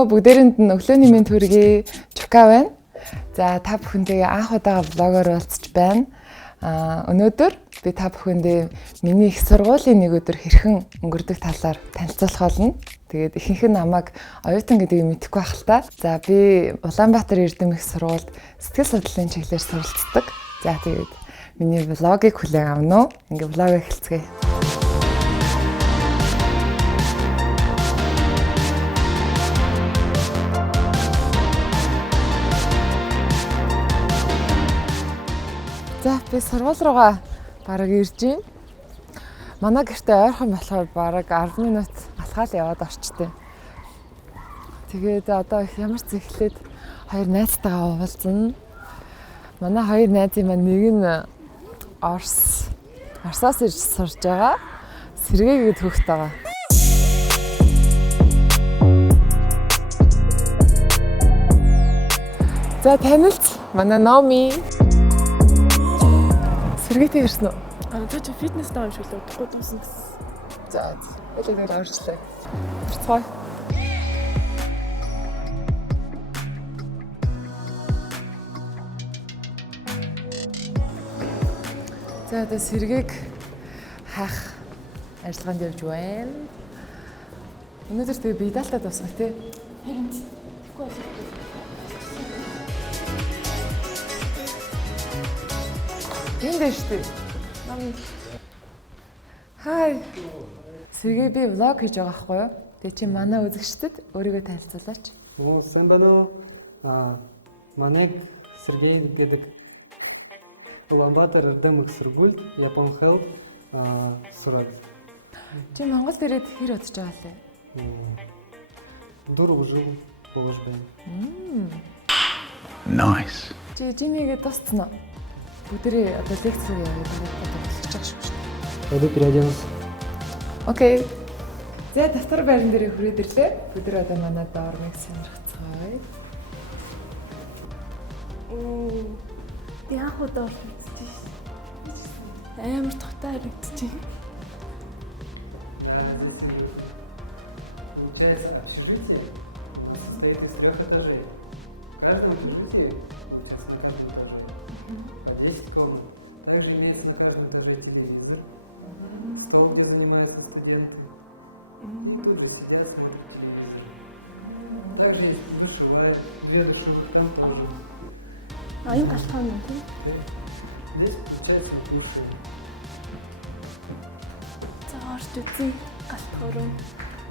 уу бүгдээрэнд нь өглөөний мэнд хүргэе. Чука байна. За та бүхэндээ анх удаага влогоор уулзч байна. Өнөөдөр би та бүхэндээ миний их сургуулийн нэг өдөр хэрхэн өнгөрдөг талаар танилцуулах болно. Тэгээд ихэнх нь намайг оюутан гэдгийг мэдэхгүй байх л та. За би Улаанбаатар Эрдэм их сургуульд сэтгэл судлалын чиглэлээр суралцдаг. За тэгээд миний влогийг хүлээн авна уу? Ингээ влог эхэлцгээе. За би сургууль руугаа бараг ирж байна. Манай гэртээ ойрхон болохоор бараг 10 минут алхаал яваад орчтой. Тэгээд одоо ямар ч зэхлээд хоёр найзтайгаа уулзна. Манай хоёр найзын маань нэг нь Оросоос ирж сурж байгаа. Сэргээ гэдэг хүүхэд байгаа. За танилц манай Номи. Сэргээтэй ирсэн үү? Тэр чи фитнес даа юм шиг л удахгүй дуусан гэсэн. За хэлээд орчлаа. Орцгой. За одоо сэргээг хаах ажиллагаанд явж байна. Өнөөдөр тэгээ бие даалтаа дуусгах тий. Харин тэгэхгүй болов. Энд дээ шүү дээ. Хай. Сэргээ би влог хийж байгаа байхгүй юу? Тэгээ чи манай үзэгчдэд өөрийгөө танилцуулаач. Сайн байна уу? Манайг Сергей гэдэг Улаанбаатар Эрдэм их сургуульд Япон хэлд сураг. Чи Монголд ирээд хэр удаж байгаа лээ? 4 жил болж байна. Nice. Чи жимигээ дууссан уу? Бүгдээ одоо лекц руу явъя бараг одоо болчих шиг шүү. Пойду переоденусь. Окей. За доктор байран дээр хүрээд ирлээ. Бүгдээ одоо манай доорыг сонирхцгаая. Би анх удаа олчихсон. Амар тухтай харагдчих. Да, здесь уютно. Получается, общежитие у нас состоит из 3 этажей. В каждом общежитии, получается, на каждом этаже по 10 комнат. Также имеется на каждом этаже телевизор, стол, где занимаются студенты. И тут же сидят, смотрят телевизор. Также есть душевая, 2 душевых там тоже. Здесь, получается, мы кушаем.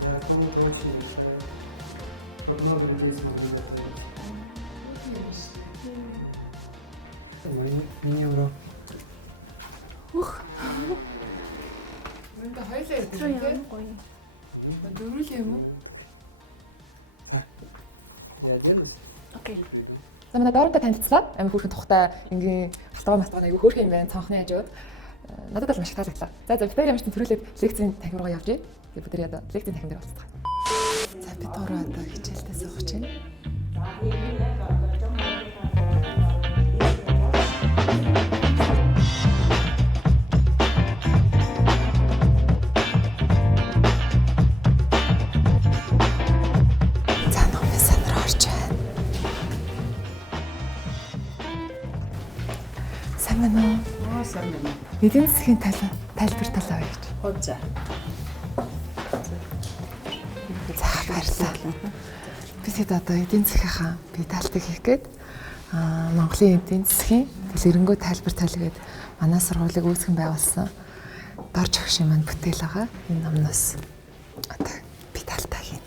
Да, комната очень большая, чтобы много людей смогли готовить. Мой мини-урок. Ух. Ну давай Я оденусь Окей. и приду. За манай доортой танилцлаа. Амар хүүхэн тухтай ингийн халтгаа айгүй хөөрхөн юм байна. Цонхны хажууд. Надад бол маш их таалагдлаа. За Виктория ямар ч төрүүлээд лекцийн танхим руугаа явж. Тэгээд бүгд одоо лекцийн танхим дээр уулзах. За бид гурав одоо хичээлдээ суух чинь. Эдийн засгийн тайлбар талаа гэж. За. За баярлалаа. Бид одоо эдийн засгийнхаа бие даалтыг хийх гээд Монголын эдийн засгийн дэлгэрэнгүй тайлбар талгээд манай сургуулийг үүсгэн байгуулсан дорж өгшин маань бүтээл байгаа. Энэ номноос одоо бие даалтаа хийнэ.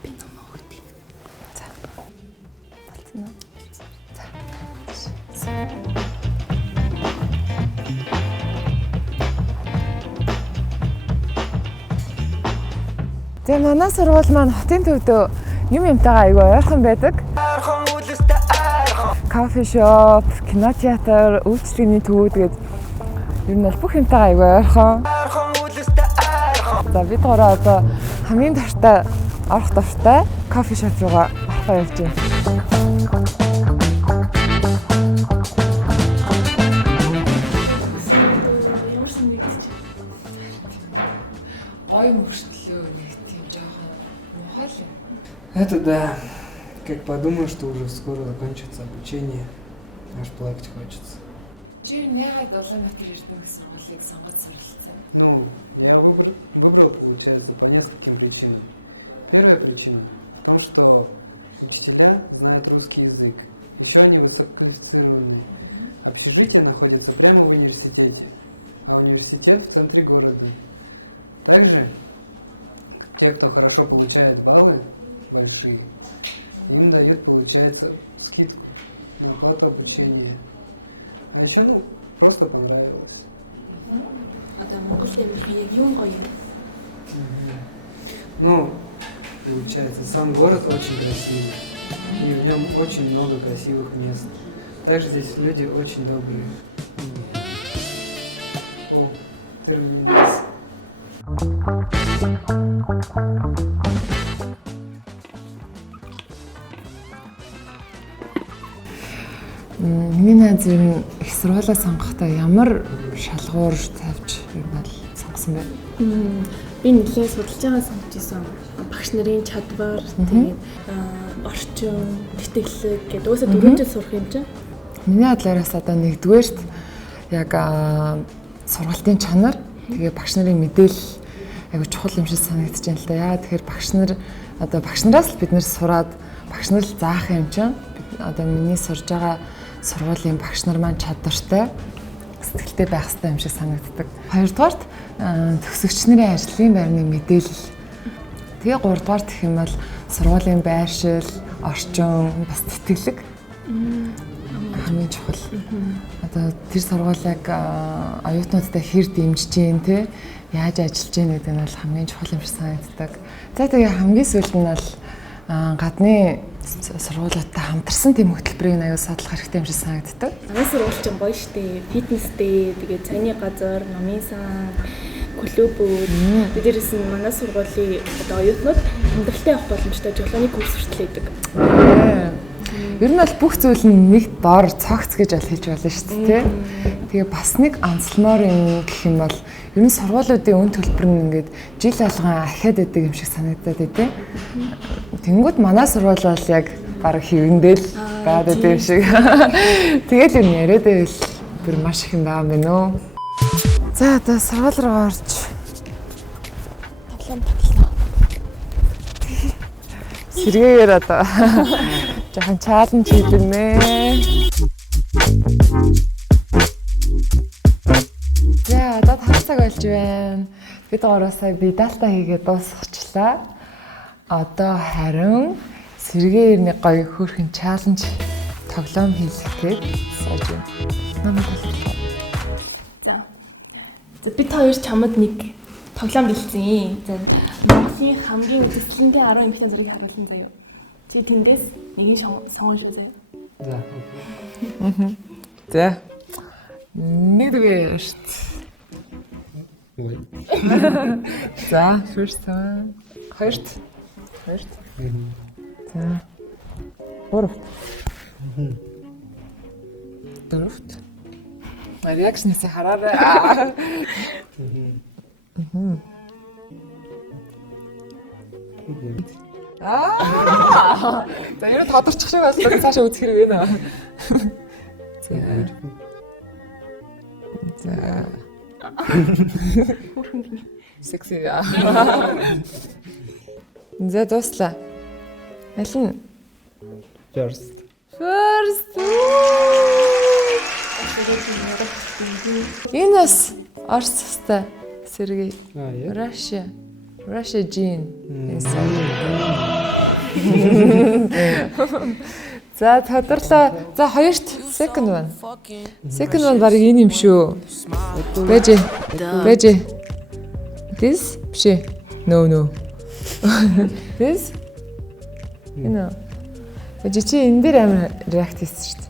Би ном өгдөө. За. Болцсон уу? За. За манай сургууль маань хотын төвдөө юмтайгаа айгүй ойрхон байдаг. Кофе шоп, кинотеатр, үйлчлэгний төвүүд гээд ер нь бол бүх юмтайгаа айгүй ойрхон. За бид гурав одоо хамгийн дуртай орох дуртай кофе шоп руугаа орохоо явж байна. Ямар санагдчих. Гой мөртлөө нэг тийм жоохон мухал юм. Это да. Как подумаю, что уже скоро закончится обучение, аж плакать хочется. Чи яагаад Улаанбаатар Эрдэнэ сургуулийг сонгож суралцсан? Ну, я выбрал, получается, по нескольким причинам. Первая причина в том, что учителя знают русский язык. Еще они высококвалифицированные. Общежитие находится прямо в университете, а университет в центре города. Также те, кто хорошо получает баллы, большие, им дают, получается, скидку на оплату обучения. А еще, ну, просто понравилось. Одоо Монголд амьдрах яг юу гоё? Ну, получается, сам город очень красивый, и в нем очень много красивых мест. Также здесь люди очень добрые. О, термининес. Миний найз ер нь их сургуулаа сонгохдоо ямар шалгуур тавьж ер нь сонгосон бэ? Би нэлээд судалж байгаа сонгож исэн. Багш нарын чадвар, тэгээд орчин, тэтгэлэг гэдэг уусаа 4 жил сурах юм чинь. Миний бодлоос одоо нэгдүгээрт яг сургалтын чанар, тэгээ багш нарын мэдээлэл айгу чухал юм шиг санагдаж байна л да. Яа тэгэхээр багш нар одоо багш нараас л бид нэр сураад багш нар л заах юм чинь. Одоо миний сурж байгаа сургуулийн багш нар маань чадвартай, сэтгэлтэй байх хэрэгтэй юм шиг санагддаг. Хоёрдугаарт төгсөгч нарын ажлын байрны мэдээлэл. Тэгээ гуравдугаарт гэх юм бол сургуулийн байршил, орчин, бас тэтгэлэг хамгийн чухал. Одоо тэр сургуулийг оюутнуудтай хэр дэмжиж гин те яаж ажиллаж гин гэдэг нь бол хамгийн чухал юм шиг санагддаг. За тэгээ хамгийн сүүлд нь бол гадны сургуулиудтай хамтарсан тэм хөтөлбөрийн аюул судлах хэрэгтэй юм шиг санагддаг. Манай сургууль чинь гоё штэ. Фитнестэй, тэгээд цайны газар, номын сан, клубүүд. Бидэрээс нь манай сургуулийн одоо оюутнууд амьдралтай явах боломжтой жолооны курс хүртэл хийдэг. Ер нь бол бүх зүйл нь нэг дор цогц гэж бол хэлж болно шүү дээ, тий. Тэгээ бас нэг онцлмоор юм гэх юм бол ер нь сургуулиудын үн төлбөр нь ингээд жил алган ахиад байдаг юм шиг санагдаад байдیں۔ Тэнгүүд манай сургууль бол яг баг хэвэндэл байгаад байдаг юм шиг. Тэгэл юм яриад байвал бүр маш их юм байгаа юм байна уу. За одоо сургууль руу орж Тоглоом батлаа. сэргээгээр одоо жоохон чаленж хийдэмэ. За одоо 5 цаг болж байна. Бид гуравсаа бидалта хийгээд дуусгачлаа. Одоо харин сэргээр нэг гоё хөөрхөн чаленж тоглоом хийлгээд сууж байна. Намайг талбарлаа. За бид хоёр чамд нэг тоглоом бэлдсэн. За Монголын хамгийн үзэсгэлэнтэй 10 эмэгтэй зургийг харуулсан заяа. Чи тэндээс нэгийг сонгоно шүү заяа. Да. За. Нэгдүгээр шт. Ой. За, first one. Хоёрт. За. Гуравт. Дөрөвт. Реакшнээс хараарай. За, ерөө тодорчих шиг боллоо. Цаашаа үзэх хэрэг байна. За. Секси. За, дуслаа. Аль нь? First. Сэрэг юм яг тийм. Энэ бас Орос хэвээр Сергей. А, я? Russia Jean. За тодорлоо. За хоёрт second one. Second one баг энэ юм шүү. Veggie. This биш. No. This. Veggie чи энэ дээр амар react хийсэн шүү дээ.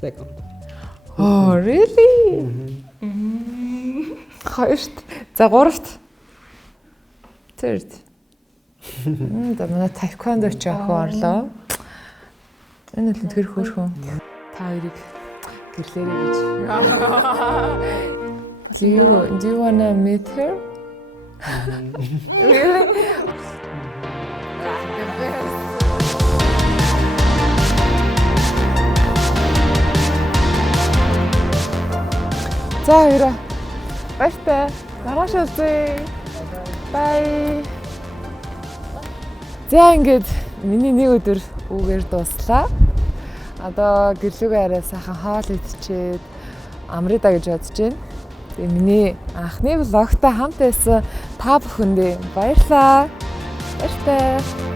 Second. Oh, really? Хоёрт. За гуравт. Third. За манай таеквондо ч охин орлоо. Энэ л тэр хөөрхөн. Та хоёрыг гэрлээрэй гэж. Болно. Do you wanna meet her? За хоёроо. Баяртай. Маргааш уулзъя. Bye. За ингээд миний нэг өдөр үгээр дуслаа. Одоо гэрлүүгээ арай сайхан хоол идчихэд амрыда гэж бодож байна. Тэгээ миний анхны влогтой хамт байсан та бүхэндээ баярлалаа. Баяртай.